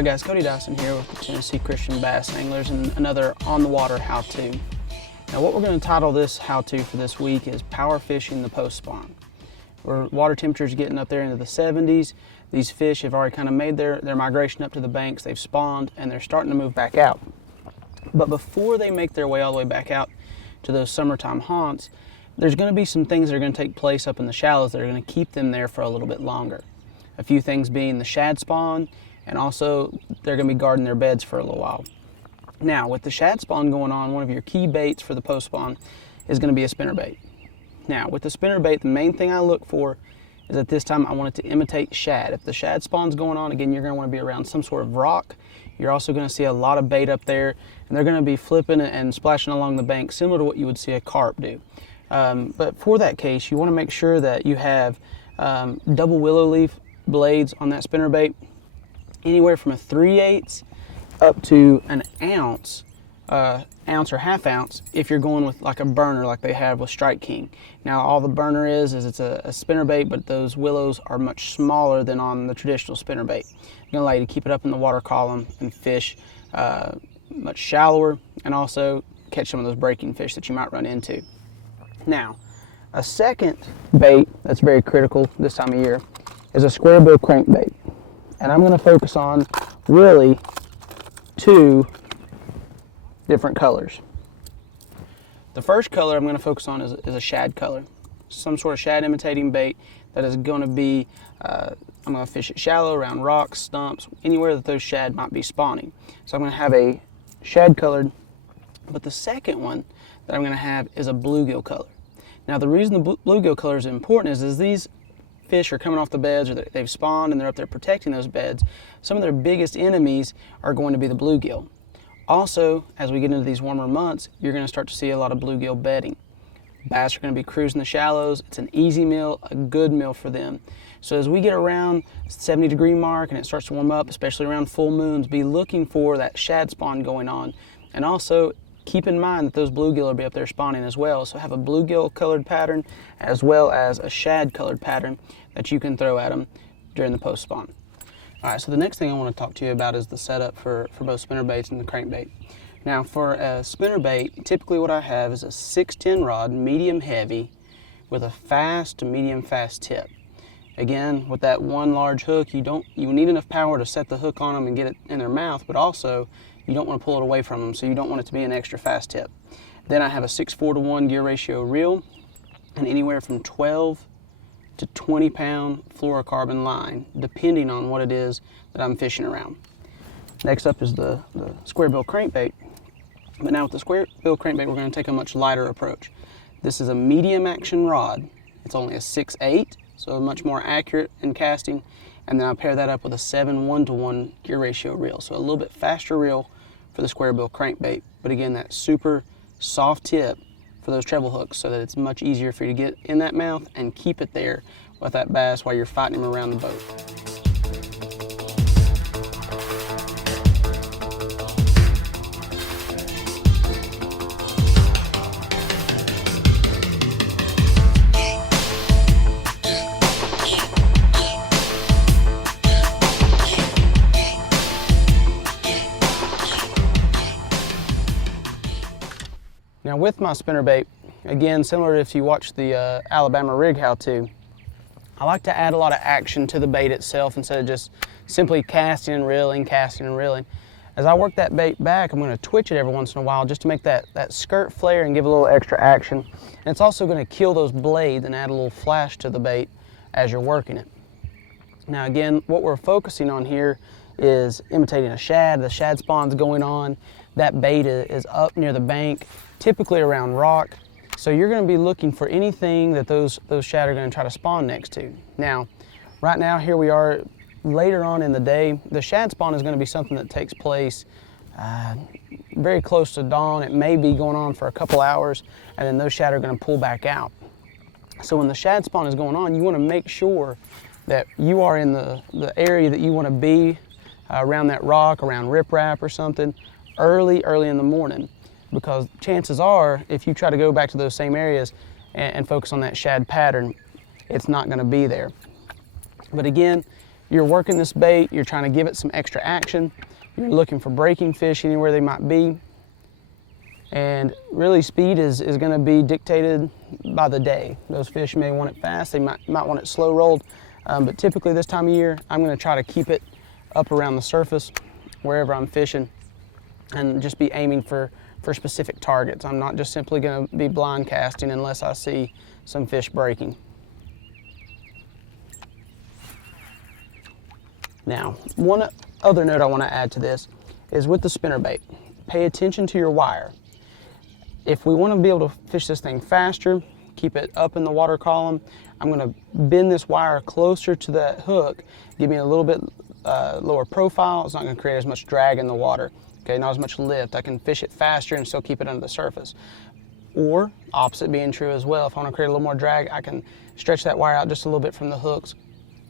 Alright guys, Cody Dyson here with the Tennessee Christian Bass Anglers and another on the water how-to. Now what we're going to title this how-to for this week is Power Fishing the Post Spawn. Where water temperatures getting up there into the 70s, these fish have already kind of made their migration up to the banks, they've spawned, and they're starting to move back out. But before they make their way all the way back out to those summertime haunts, there's going to be some things that are going to take place up in the shallows that are going to keep them there for a little bit longer. A few things being the shad spawn, and also they're going to be guarding their beds for a little while. Now, with the shad spawn going on, one of your key baits for the post spawn is going to be a spinnerbait. Now, with the spinnerbait, the main thing I look for is at this time I want it to imitate shad. If the shad spawn's going on, again, you're going to want to be around some sort of rock. You're also going to see a lot of bait up there, and they're going to be flipping and splashing along the bank, similar to what you would see a carp do. But for that case, you want to make sure that you have double willow leaf blades on that spinnerbait, anywhere from a 3/8 up to an ounce, ounce or half ounce if you're going with like a burner like they have with Strike King. Now all the burner is it's a spinnerbait, but those willows are much smaller than on the traditional spinnerbait. It's going to allow you to keep it up in the water column and fish much shallower, and also catch some of those breaking fish that you might run into. Now, a second bait that's very critical this time of year is a square bill crankbait. And I'm going to focus on really two different colors. The first color I'm going to focus on is a shad color. Some sort of shad imitating bait that is going to be, I'm going to fish it shallow, around rocks, stumps, anywhere that those shad might be spawning. So I'm going to have a shad colored, but the second one that I'm going to have is a bluegill color. Now the reason the bluegill color is important is these fish are coming off the beds, or they've spawned and they're up there protecting those beds. Some of their biggest enemies are going to be the bluegill. Also, as we get into these warmer months, you're going to start to see a lot of bluegill bedding. Bass are going to be cruising the shallows. It's an easy meal, a good meal for them. So as we get around 70-degree mark and it starts to warm up, especially around full moons, be looking for that shad spawn going on. And also keep in mind that those bluegill will be up there spawning as well. So have a bluegill colored pattern as well as a shad colored pattern that you can throw at them during the post spawn. All right, so the next thing I want to talk to you about is the setup for both spinnerbaits and the crankbait. Now for a spinnerbait, typically what I have is a 610 rod, medium heavy, with a fast to medium fast tip. Again, with that one large hook, you need enough power to set the hook on them and get it in their mouth, but also you don't want to pull it away from them, so you don't want it to be an extra fast tip. Then I have a 6:4-to-1 gear ratio reel, and anywhere from 12 to 20 pound fluorocarbon line, depending on what it is that I'm fishing around. Next up is the square bill crankbait. But now with the square bill crankbait, we're going to take a much lighter approach. This is a medium action rod. It's only a 6/8, so much more accurate in casting. And then I pair that up with a 7:1-to-1 gear ratio reel. So a little bit faster reel for the square bill crankbait. But again, that super soft tip for those treble hooks, so that it's much easier for you to get in that mouth and keep it there with that bass while you're fighting him around the boat. Now with my spinnerbait, again, similar to if you watch the Alabama rig how-to, I like to add a lot of action to the bait itself instead of just simply casting and reeling, casting and reeling. As I work that bait back, I'm going to twitch it every once in a while just to make that skirt flare and give a little extra action. And it's also going to kill those blades and add a little flash to the bait as you're working it. Now again, what we're focusing on here is imitating a shad. The shad spawn's going on. That bait is up near the bank, typically around rock. So you're going to be looking for anything that those shad are going to try to spawn next to. Now, right now, here we are later on in the day. The shad spawn is going to be something that takes place very close to dawn. It may be going on for a couple hours, and then those shad are going to pull back out. So when the shad spawn is going on, you want to make sure that you are in the area that you want to be around that rock, around riprap or something, early in the morning, because chances are if you try to go back to those same areas and focus on that shad pattern, it's not going to be there. But again, you're working this bait, you're trying to give it some extra action, you're looking for breaking fish anywhere they might be, and really speed is going to be dictated by the day. Those fish may want it fast, they might want it slow rolled, but typically this time of year, I'm going to try to keep it up around the surface wherever I'm fishing and just be aiming for specific targets. I'm not just simply going to be blind casting unless I see some fish breaking. Now, one other note I want to add to this is with the spinnerbait, pay attention to your wire. If we want to be able to fish this thing faster, keep it up in the water column, I'm going to bend this wire closer to that hook, give me a little bit lower profile. It's not going to create as much drag in the water, okay, not as much lift. I can fish it faster and still keep it under the surface. Or, opposite being true as well, if I want to create a little more drag, I can stretch that wire out just a little bit from the hooks,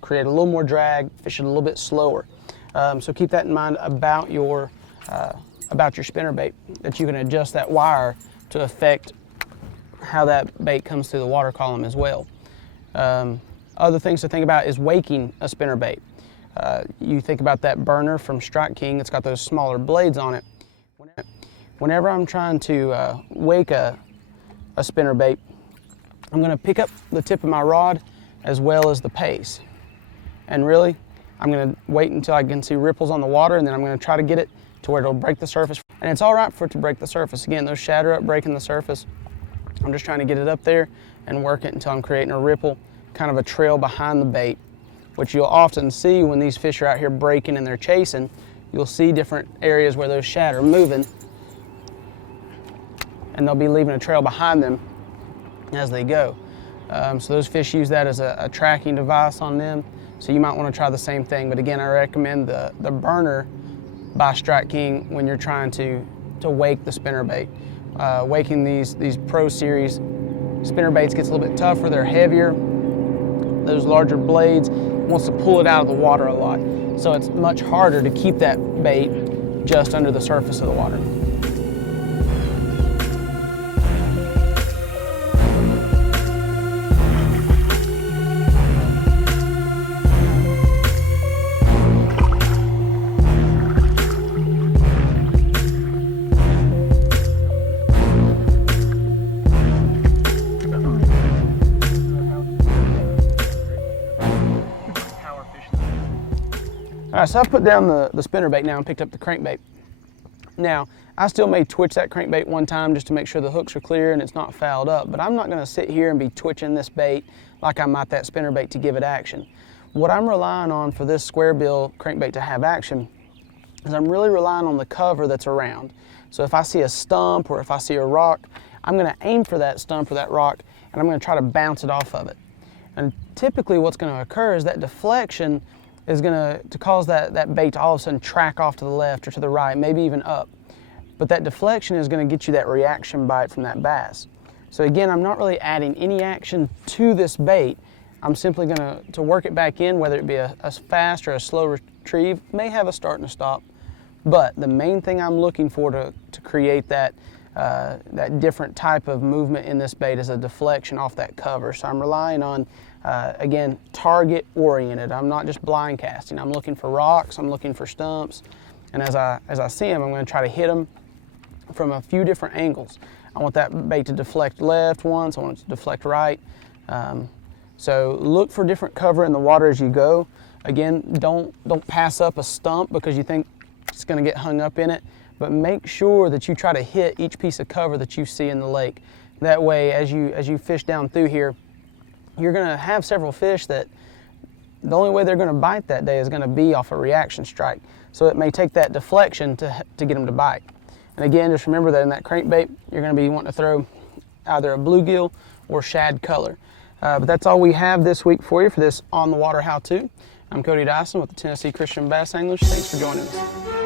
create a little more drag, fish it a little bit slower. So keep that in mind about your spinnerbait, that you can adjust that wire to affect how that bait comes through the water column as well. Other things to think about is waking a spinnerbait. You think about that burner from Strike King, it's got those smaller blades on it. Whenever I'm trying to wake a spinnerbait, I'm going to pick up the tip of my rod as well as the pace. And really, I'm going to wait until I can see ripples on the water, and then I'm going to try to get it to where it'll break the surface. And it's all right for it to break the surface. Again, those shatter up breaking the surface. I'm just trying to get it up there and work it until I'm creating a ripple, kind of a trail behind the bait, which you'll often see when these fish are out here breaking and they're chasing. You'll see different areas where those shad are moving, and they'll be leaving a trail behind them as they go. So those fish use that as a tracking device on them. So you might want to try the same thing. But again, I recommend the burner by Strike King when you're trying to wake the spinnerbait. Waking these Pro Series spinnerbaits gets a little bit tougher, they're heavier. Those larger blades wants to pull it out of the water a lot. So it's much harder to keep that bait just under the surface of the water. All right, so I've put down the spinnerbait now and picked up the crankbait. Now, I still may twitch that crankbait one time just to make sure the hooks are clear and it's not fouled up, but I'm not gonna sit here and be twitching this bait like I might that spinnerbait to give it action. What I'm relying on for this square bill crankbait to have action is I'm really relying on the cover that's around. So if I see a stump or if I see a rock, I'm gonna aim for that stump or that rock and I'm gonna try to bounce it off of it. And typically what's gonna occur is that deflection is going to cause that bait to all of a sudden track off to the left or to the right, maybe even up. But that deflection is going to get you that reaction bite from that bass. So again, I'm not really adding any action to this bait. I'm simply going to work it back in, whether it be a fast or a slow retrieve. May have a start and a stop, but the main thing I'm looking for to create that different type of movement in this bait is a deflection off that cover. So I'm relying on again, target oriented. I'm not just blind casting. I'm looking for rocks, I'm looking for stumps, and as I see them, I'm going to try to hit them from a few different angles. I want that bait to deflect left once, I want it to deflect right. So look for different cover in the water as you go. Again, don't pass up a stump because you think it's going to get hung up in it, but make sure that you try to hit each piece of cover that you see in the lake. That way, as you fish down through here, you're going to have several fish that the only way they're going to bite that day is going to be off a reaction strike. So it may take that deflection to get them to bite. And again, just remember that in that crankbait, you're going to be wanting to throw either a bluegill or shad color. But that's all we have this week for you for this On the Water how-to. I'm Cody Dyson with the Tennessee Christian Bass Anglers. Thanks for joining us.